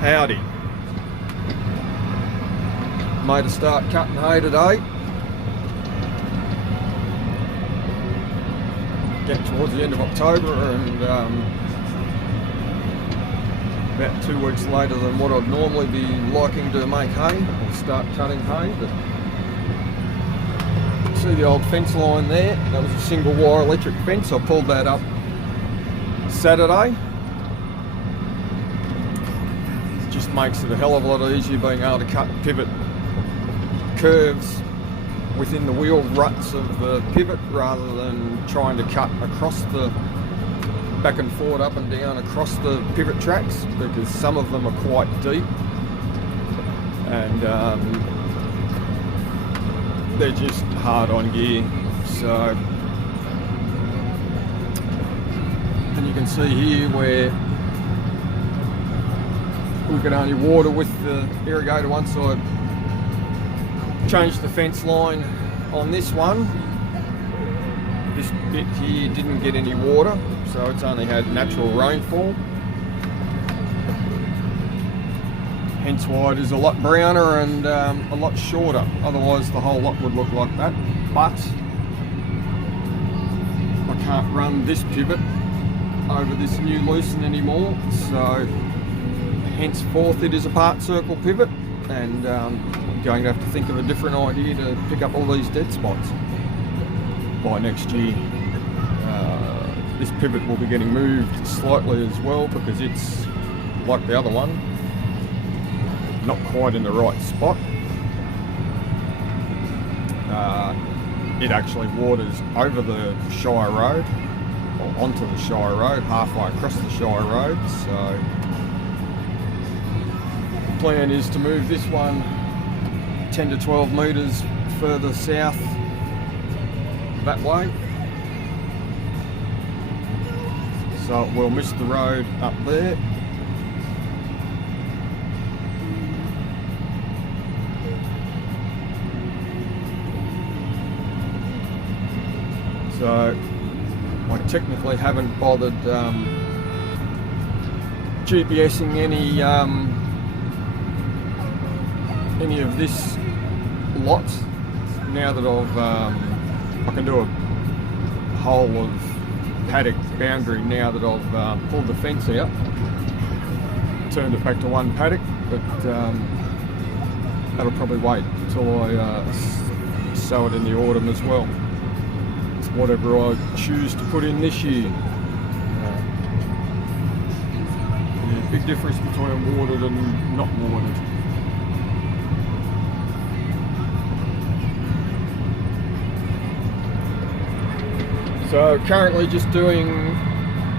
Howdy. Made a start cutting hay today. Getting towards the end of October and about 2 weeks later than what I'd normally be liking to make hay or start cutting hay. But see the old fence line there? That was a single wire electric fence. I pulled that up Saturday. Just makes it a hell of a lot easier being able to cut pivot curves within the wheel ruts of the pivot rather than trying to cut across the back and forward, up and down across the pivot tracks, because some of them are quite deep and they're just hard on gear. So, and you can see here where we could only water with the irrigator once I changed the fence line on this one. This bit here didn't get any water, so it's only had natural rainfall. Hence why it is a lot browner and a lot shorter. Otherwise the whole lot would look like that. But I can't run this pivot over this new loosen anymore, so henceforth it is a part circle pivot, and I'm going to have to think of a different idea to pick up all these dead spots by next year. This pivot will be getting moved slightly as well because it's, like the other one, not quite in the right spot. It actually waters over the Shire Road, or onto the Shire Road, halfway across the Shire Road. So the plan is to move this one 10 to 12 metres further south that way. So we'll miss the road up there. So I technically haven't bothered GPSing any of this lot now that I can do a whole of paddock boundary now that I've pulled the fence out, turned it back to one paddock, but that'll probably wait until I sow it in the autumn as well. It's whatever I choose to put in this year. Big difference between watered and not watered. So currently just doing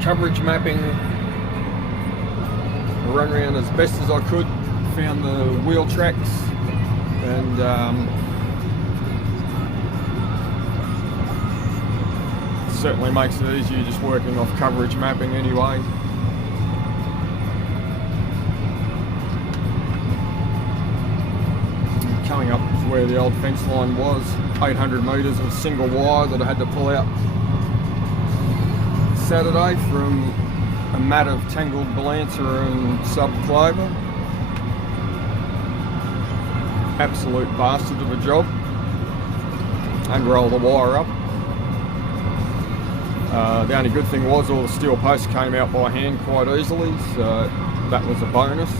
coverage mapping. I run around as best as I could, found the wheel tracks, and certainly makes it easier just working off coverage mapping anyway. Coming up to where the old fence line was, 800 metres of single wire that I had to pull out Saturday from a mat of tangled balancer and sub clover. Absolute bastard of a job. And roll the wire up. The only good thing was all the steel posts came out by hand quite easily, so that was a bonus.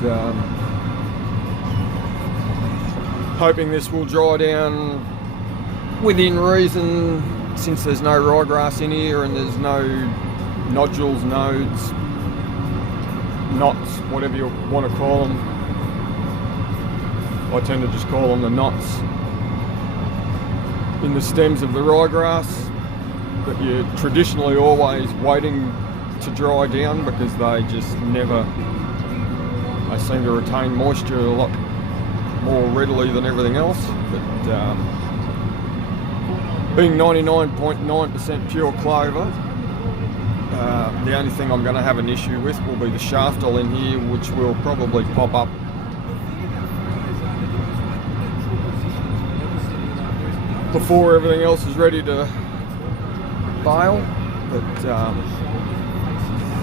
But, hoping this will dry down within reason, since there's no ryegrass in here and there's no nodules, nodes, knots, whatever you want to call them. I tend to just call them the knots in the stems of the ryegrass that you're traditionally always waiting to dry down, because they just never, they seem to retain moisture a lot more readily than everything else. But being 99.9% pure clover, the only thing I'm going to have an issue with will be the shaftel in here, which will probably pop up before everything else is ready to bale. But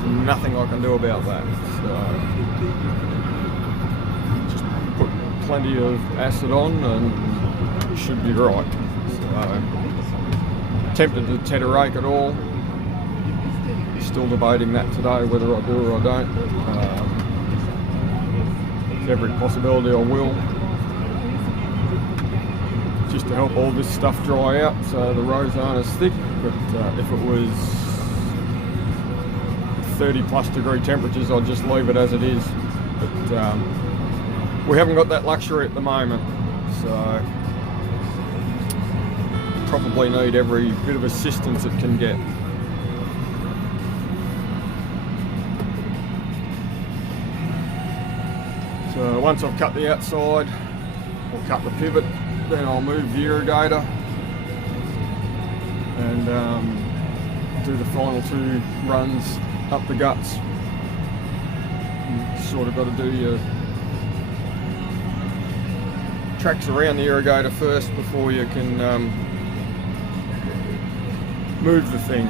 nothing I can do about that. So just put plenty of acid on and it should be right. So tempted to tetrarake it all. Still debating that today, whether I do or I don't. There's every possibility I will, just to help all this stuff dry out so the rows aren't as thick. But if it was 30+ degree temperatures, I'd just leave it as it is. But we haven't got that luxury at the moment, so probably need every bit of assistance it can get. So once I've cut the outside, or cut the pivot, then I'll move the irrigator and do the final 2 runs up the guts. You sort of got to do your tracks around the irrigator first before you can move the thing.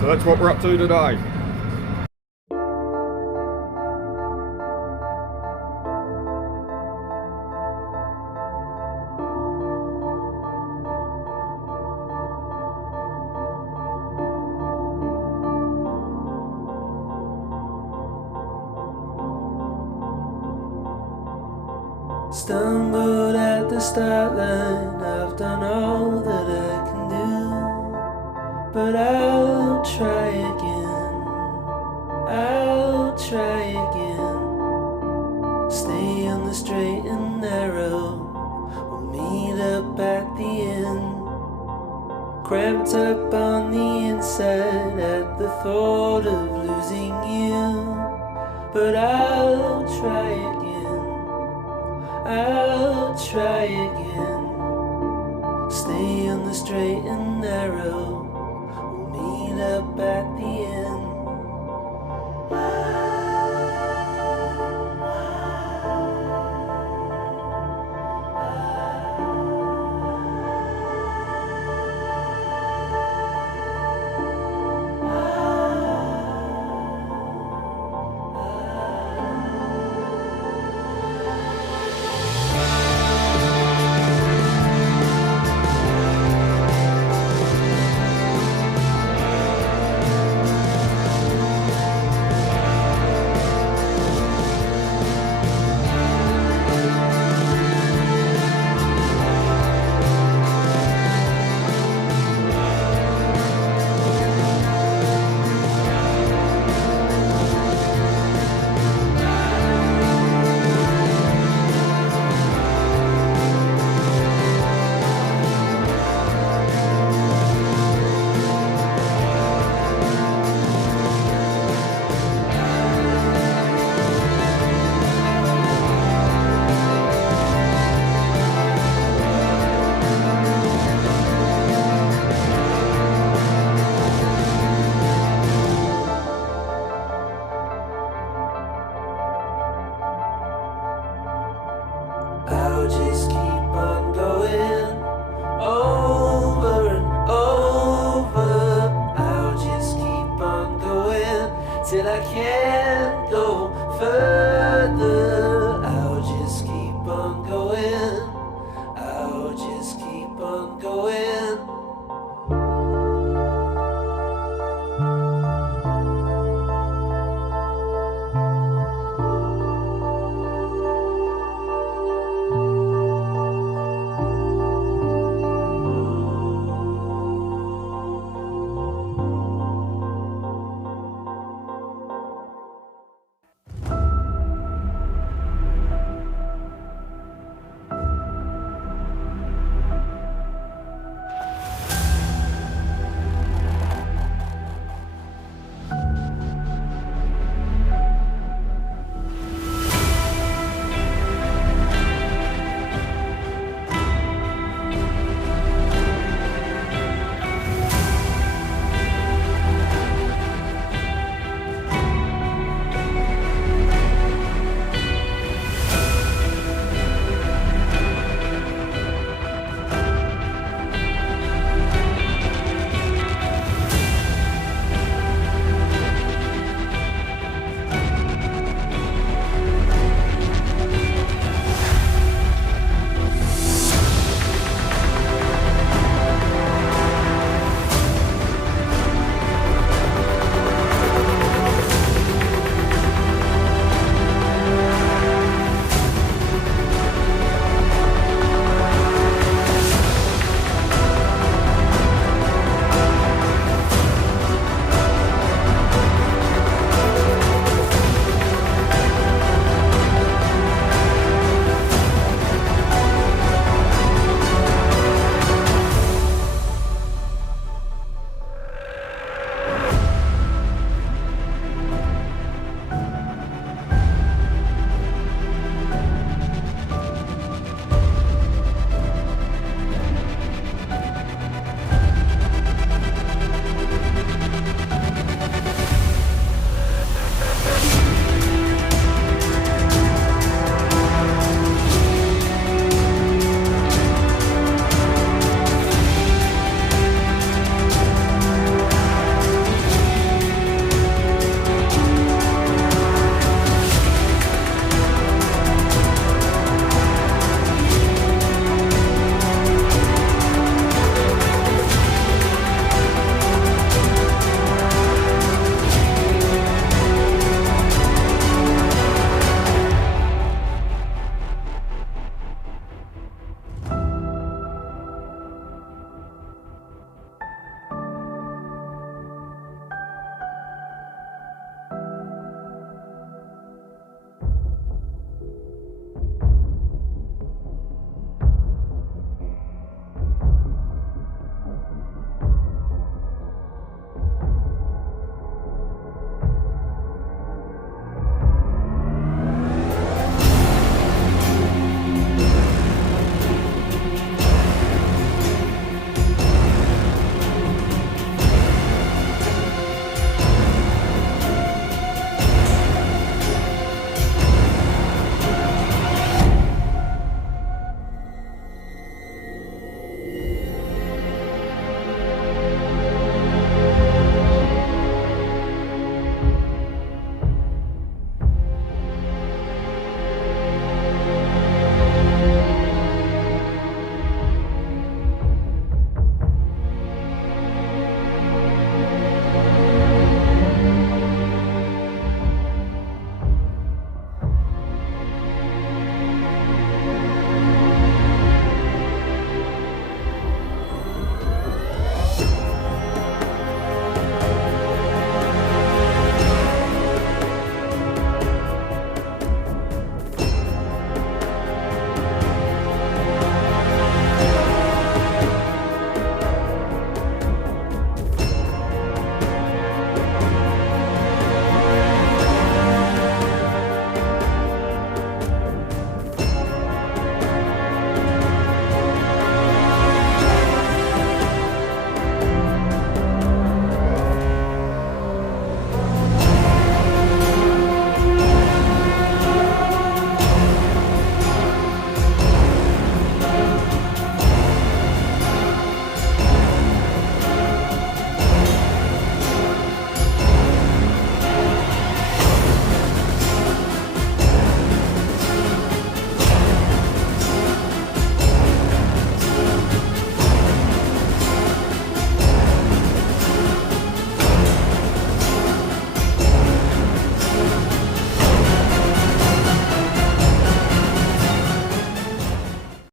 So that's what we're up to today. Stumbled at the start line, I've done all that I can do, but I'll try again, I'll try again. Stay on the straight and narrow, we'll meet up at the end. Cramped up on the inside at the thought of losing you, but I'll try again, I'll try again. Stay on the straight and narrow, we'll meet up at